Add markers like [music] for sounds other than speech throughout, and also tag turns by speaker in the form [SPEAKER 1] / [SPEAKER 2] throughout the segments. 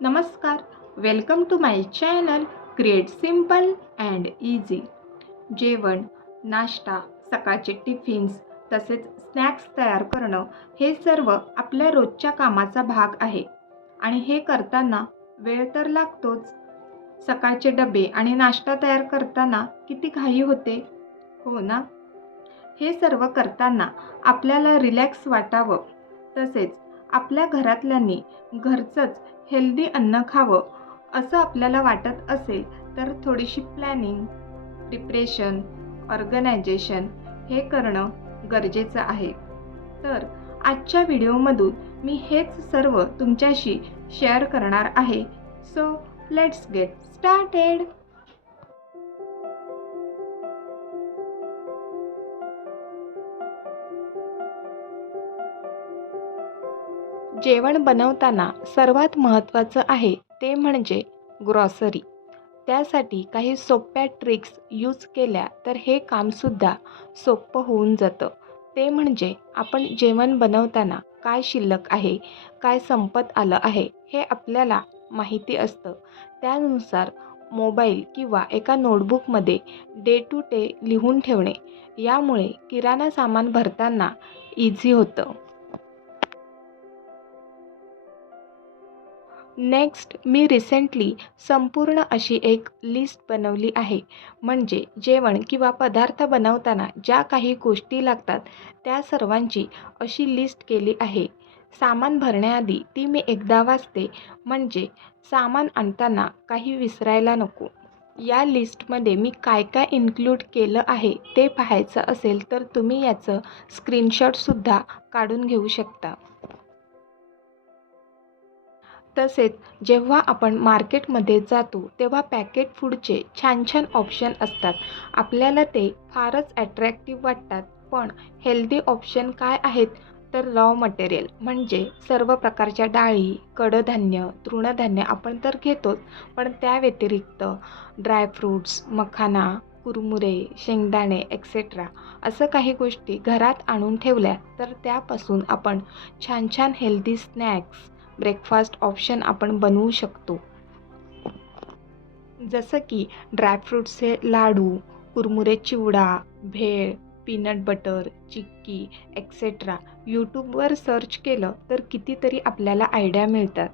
[SPEAKER 1] नमस्कार. Welcome to my channel create simple and easy जेवण नाश्ता सकाळचे टिफिन्स तसेच स्नॅक्स तयार करणं हे सर्व आपल्या रोजच्या कामाचा भाग आहे. आणि हे करताना वेळ तर लागतोच. सकाळचे डबे आणि नाश्ता तयार करताना किती घाई होते? हो ना? हे सर्व करताना आपल्याला रिलॅक्स वाटावं. तसेच आपल्या घरातल्यांनी घरचंच हेल्दी अन्न खावं असं आपल्याला वाटत असेल तर थोडीशी प्लॅनिंग प्रिपरेशन ऑर्गनायझेशन हे करणं गरजेचं आहे. तर आजच्या व्हिडिओमधून मी हेच सर्व तुमच्याशी शेअर करणार आहे. सो लेट्स गेट स्टार्टेड जेवण बनवताना सर्वात महत्त्वाचं आहे ते म्हणजे ग्रॉसरी त्यासाठी काही सोप्या ट्रिक्स यूज केल्या तर हे कामसुद्धा सोपं होऊन जातं. ते म्हणजे आपण जेवण बनवताना काय शिल्लक आहे काय संपत आलं आहे हे आपल्याला माहिती असतं. त्यानुसार मोबाईल किंवा एका नोटबुकमध्ये डे टू डे लिहून ठेवणे. यामुळे किराणा सामान भरताना इझी होतं. नेक्स्ट मी रिसेंटली संपूर्ण अशी एक लिस्ट बनवली आहे. म्हणजे जेवण किंवा पदार्थ बनवताना ज्या काही गोष्टी लागतात त्या सर्वांची अशी लिस्ट केली आहे. सामान भरण्याआधी ती मी एकदा वाचते. म्हणजे सामान आणताना काही विसरायला नको. या लिस्टमध्ये मी काय काय इन्क्लूड केलं आहे ते पाहायचं असेल तर तुम्ही याचं स्क्रीनशॉटसुद्धा काढून घेऊ शकता. तसेच जेव्हा आपण मार्केटमध्ये जातो तेव्हा पॅकेट फूडचे छान छान ऑप्शन असतात. आपल्याला ते फारच ॲट्रॅक्टिव्ह वाटतात. पण हेल्दी ऑप्शन काय आहेत? तर रॉ मटेरियल म्हणजे सर्व प्रकारच्या डाळी कडधान्य तृणधान्य आपण तर घेतोच. पण त्या व्यतिरिक्त ड्रायफ्रूट्स मखाना कुरमुरे शेंगदाणे एक्सेट्रा असं काही गोष्टी घरात आणून ठेवल्या तर त्यापासून आपण छान छान हेल्दी स्नॅक्स ब्रेकफास्ट ऑप्शन आपण बनवू शकतो. जसं की ड्रायफ्रूट्सचे लाडू कुरमुरे चिवडा भेळ पीनट बटर चिक्की एक्सेट्रा यूट्यूबवर सर्च केलं तर कितीतरी आपल्याला आयडिया मिळतात.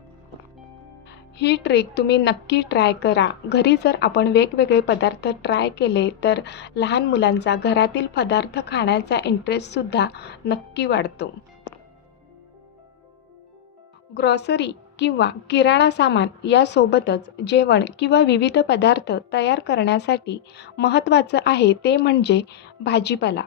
[SPEAKER 1] ही ट्रिक तुम्ही नक्की ट्राय करा. घरी जर आपण वेगवेगळे पदार्थ ट्राय केले तर लहान मुलांचा घरातील पदार्थ खाण्याचा इंटरेस्टसुद्धा नक्की वाढतो. ग्रॉसरी किंवा किराणा सामान यासोबतच जेवण किंवा विविध पदार्थ तयार करण्यासाठी महत्त्वाचं आहे ते म्हणजे भाजीपाला.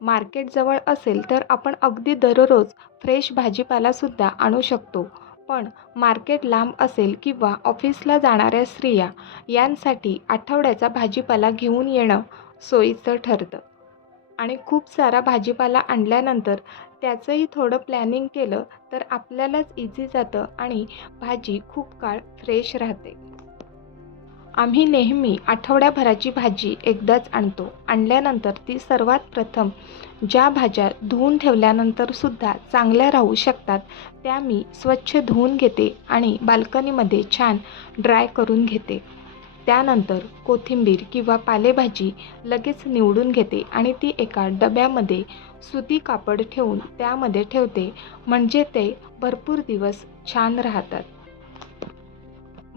[SPEAKER 1] मार्केटजवळ असेल तर आपण अगदी दररोज फ्रेश भाजीपालासुद्धा आणू शकतो. पण मार्केट लांब असेल किंवा ऑफिसला जाणाऱ्या स्त्रिया यांसाठी आठवड्याचा भाजीपाला घेऊन येणं सोयीचं ठरतं. आणि खूप सारा भाजीपाला आणल्यानंतर त्याचंही थोडं प्लॅनिंग केलं तर आपल्यालाच इझी जातं आणि भाजी खूप काळ फ्रेश राहते. आम्ही नेहमी आठवड्याभराची भाजी एकदाच आणतो. आणल्यानंतर ती सर्वात प्रथम ज्या भाज्या धुवून ठेवल्यानंतरसुद्धा चांगल्या राहू शकतात त्या मी स्वच्छ धुवून घेते आणि बाल्कनीमध्ये छान ड्राय करून घेते. त्यानंतर कोथिंबीर किंवा पालेभाजी लगेच निवडून घेते आणि ती एका डब्यामध्ये सुती कापड ठेवून त्यामध्ये ठेवते. म्हणजे ते भरपूर दिवस छान राहतात.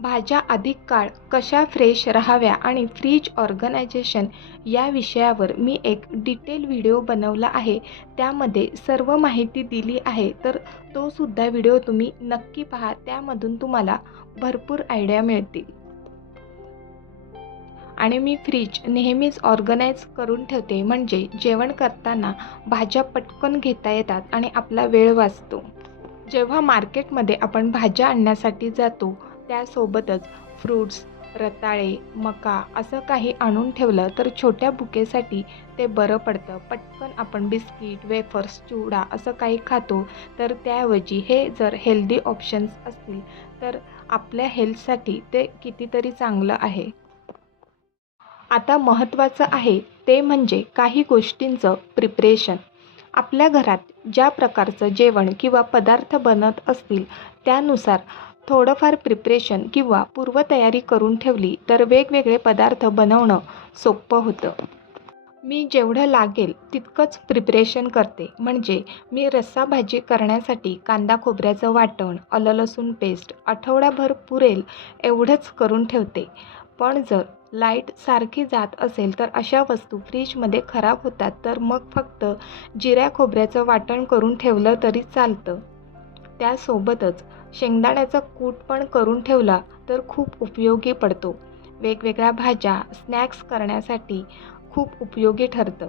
[SPEAKER 1] भाज्या अधिक काळ कशा फ्रेश राहाव्या आणि फ्रीज ऑर्गनायझेशन या विषयावर मी एक डिटेल व्हिडिओ बनवला आहे. त्यामध्ये सर्व माहिती दिली आहे. तर तो सुद्धा व्हिडिओ तुम्ही नक्की पहा. त्यामधून तुम्हाला भरपूर आयडिया मिळतील. आणि मी फ्रीज नेहमीच ऑर्गनाईज करून ठेवते. म्हणजे जेवण करताना भाज्या पटकन घेता येतात आणि आपला वेळ वाचतो. जेव्हा मार्केटमध्ये आपण भाज्या आणण्यासाठी जातो त्यासोबतच फ्रूट्स रताळे मका असं काही आणून ठेवलं तर छोट्या बुकेसाठी ते बरं पडतं. पटकन आपण बिस्किट वेफर्स चिवडा असं काही खातो तर त्याऐवजी हे जर हेल्दी ऑप्शन्स असतील तर आपल्या हेल्थसाठी ते कितीतरी चांगलं आहे. आता महत्त्वाचं आहे ते म्हणजे काही गोष्टींचं प्रिपरेशन आपल्या घरात ज्या प्रकारचं जेवण किंवा पदार्थ बनत असतील त्यानुसार थोडंफार प्रिपरेशन किंवा पूर्वतयारी करून ठेवली तर वेगवेगळे पदार्थ बनवणं सोपं होतं. मी जेवढं लागेल तितकंच प्रिपरेशन करते. म्हणजे मी रस्सा भाजी करण्यासाठी कांदा खोबऱ्याचं वाटण आलं लसूण पेस्ट आठवडाभर पुरेल एवढंच करून ठेवते. पण जर लाइट सारखी जात असेल तर अशा वस्तू फ्रीजमध्ये खराब होतात तर मग फक्त जिऱ्या खोबऱ्याचं वाटण करून ठेवलं तरी चालतं. त्यासोबतच शेंगदाण्याचा कूट पण करून ठेवला तर खूप उपयोगी पडतो. वेगवेगळ्या भाज्या स्नॅक्स करण्यासाठी खूप उपयोगी ठरतं.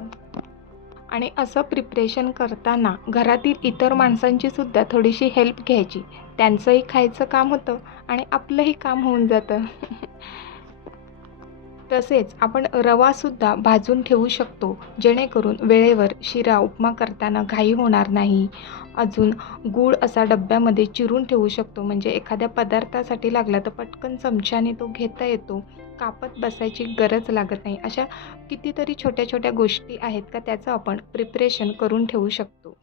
[SPEAKER 1] आणि असं प्रिपरेशन करताना घरातील इतर माणसांचीसुद्धा थोडीशी हेल्प घ्यायची. त्यांचंही खायचं काम होतं आणि आपलंही काम होऊन जातं. [laughs] तसेच आपण रवासुद्धा भाजून ठेवू शकतो जेणेकरून वेळेवर शिरा उपमा करताना घाई होणार नाही. अजून गूळ असा डब्यामध्ये चिरून ठेवू शकतो म्हणजे एखाद्या पदार्थासाठी लागला तर पटकन चमच्याने तो घेता येतो. कापत बसायची गरज लागत नाही. अशा कितीतरी छोट्या छोट्या गोष्टी आहेत का त्याचं आपण प्रिपरेशन करून ठेवू शकतो.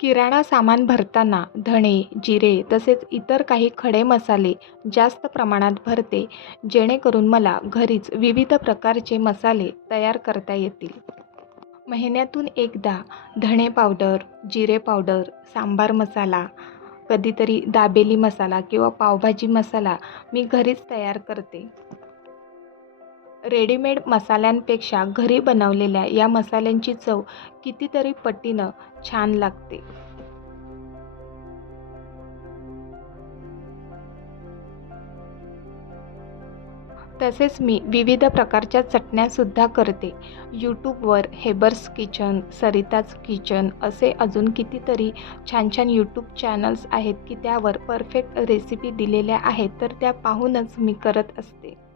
[SPEAKER 1] किराणा सामान भरताना धणे जिरे तसेच इतर काही खडे मसाले जास्त प्रमाणात भरते जेणेकरून मला घरीच विविध प्रकारचे मसाले तयार करता येतील. महिन्यातून एकदा धणे पावडर जिरे पावडर सांबार मसाला कधीतरी दाबेली मसाला किंवा पावभाजी मसाला मी घरीच तयार करते. रेडीमेड मसाल्यांपेक्षा घरी बनवलेल्या या मसाल्यांची चव कितीतरी पटीनं छान लागते. तसेच मी विविध प्रकारच्या चटण्यासुद्धा करते. यूट्यूबवर हेबर्स किचन सरिताज किचन असे अजून कितीतरी छान छान यूट्यूब चॅनल्स आहेत की त्यावर परफेक्ट रेसिपी दिलेल्या आहेत तर त्या पाहूनच मी करत असते.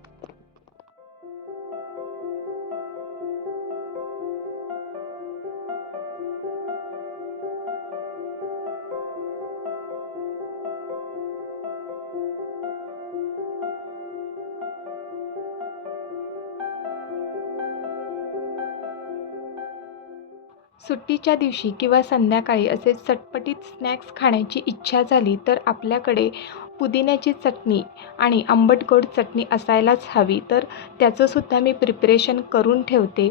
[SPEAKER 1] सुट्टीच्या दिवशी किंवा संध्याकाळी असे चटपटीत स्नॅक्स खाण्याची इच्छा झाली तर आपल्याकडे पुदिन्याची चटणी आणि आंबट गोड चटणी असायलाच हवी. तर त्याचंसुद्धा मी प्रिपरेशन करून ठेवते.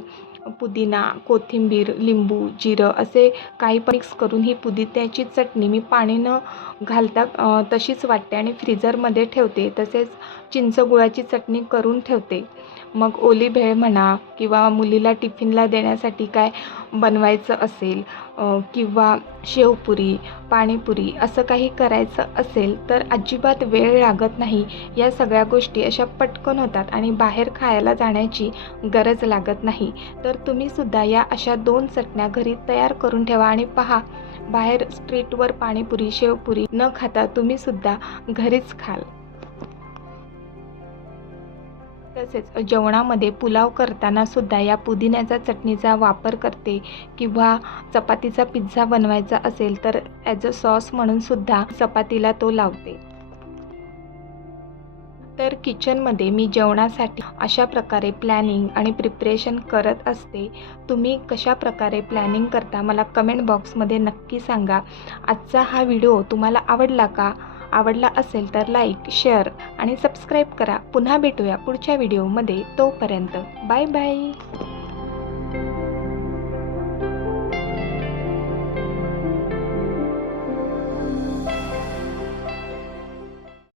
[SPEAKER 1] पुदिना कोथिंबीर लिंबू जिरं असे काही मिक्स करून ही पुदिन्याची चटणी मी पाणी न घालता तशीच वाटते आणि फ्रीजरमध्ये ठेवते. तसेच चिंच गुळाची चटणी करून ठेवते. मग ओली भेळ म्हणा किंवा मुलीला टिफिनला देण्यासाठी काय बनवायचं असेल किंवा शेवपुरी पाणीपुरी असं काही करायचं असेल तर अजिबात वेळ लागत नाही. या सगळ्या गोष्टी अशा पटकन होतात आणि बाहेर खायला जाण्याची गरज लागत नाही. तर तुम्हीसुद्धा या अशा दोन चटण्या घरी तयार करून ठेवा आणि पहा बाहेर स्ट्रीटवर पाणीपुरी शेवपुरी न खाता तुम्हीसुद्धा घरीच खाल. तसेच जेवणामध्ये पुलाव करताना सुद्धा या पुदिन्याचा चटणीचा वापर करते किंवा चपातीचा पिझ्झा बनवायचा असेल तर ॲज अ सॉस म्हणून सुद्धा चपातीला तो लावते. तर किचनमध्ये मी जेवणासाठी अशा प्रकारे प्लॅनिंग आणि प्रिपरेशन करत असते. तुम्ही कशा प्रकारे प्लॅनिंग करता मला कमेंट बॉक्समध्ये नक्की सांगा. आजचा हा व्हिडिओ तुम्हाला आवडला का? आवडला असेल तर लाईक शेअर आणि सबस्क्राईब करा. पुन्हा भेटूया पुढच्या व्हिडिओमध्ये तोपर्यंत बाय बाय